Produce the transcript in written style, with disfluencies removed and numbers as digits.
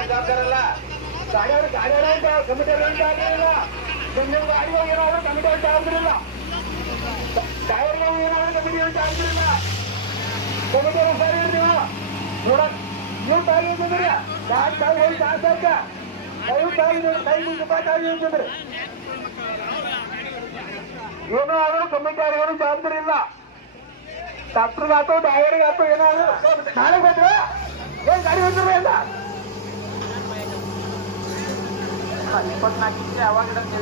ಜವಾಬ್ದಾರಲ್ಲ committee ಏನಾದ್ರು committee ಜವಾಬ್ದಾರಿಲ್ಲ ಟೈರ್ಗೆ ಏನಾದ್ರು committee ಜವಾಬ್ದಾರಿಲ್ಲ committee ಸರಿ ನೀವು ನೋಡ ನೀವು ತಾಯಿ ಅಂತಂದ್ರೆ ಏನೋ ಆದ್ರೂ ಕಮಿಟಿ ಏನು ಜವಾಬ್ದಾರಿ ಇಲ್ಲ ಡಾಕ್ಟರ್ಗಾತು ಡ್ರೈವರ್ಗಾತು ಏನಾದ್ರು ನಾಳೆ ಬಂದ್ರೆ ಏನ್ ಗಾಡಿ ಬಂದ್ರೆ ಇಲ್ಲ 24 ಅವಾಗ ಇಡಂತ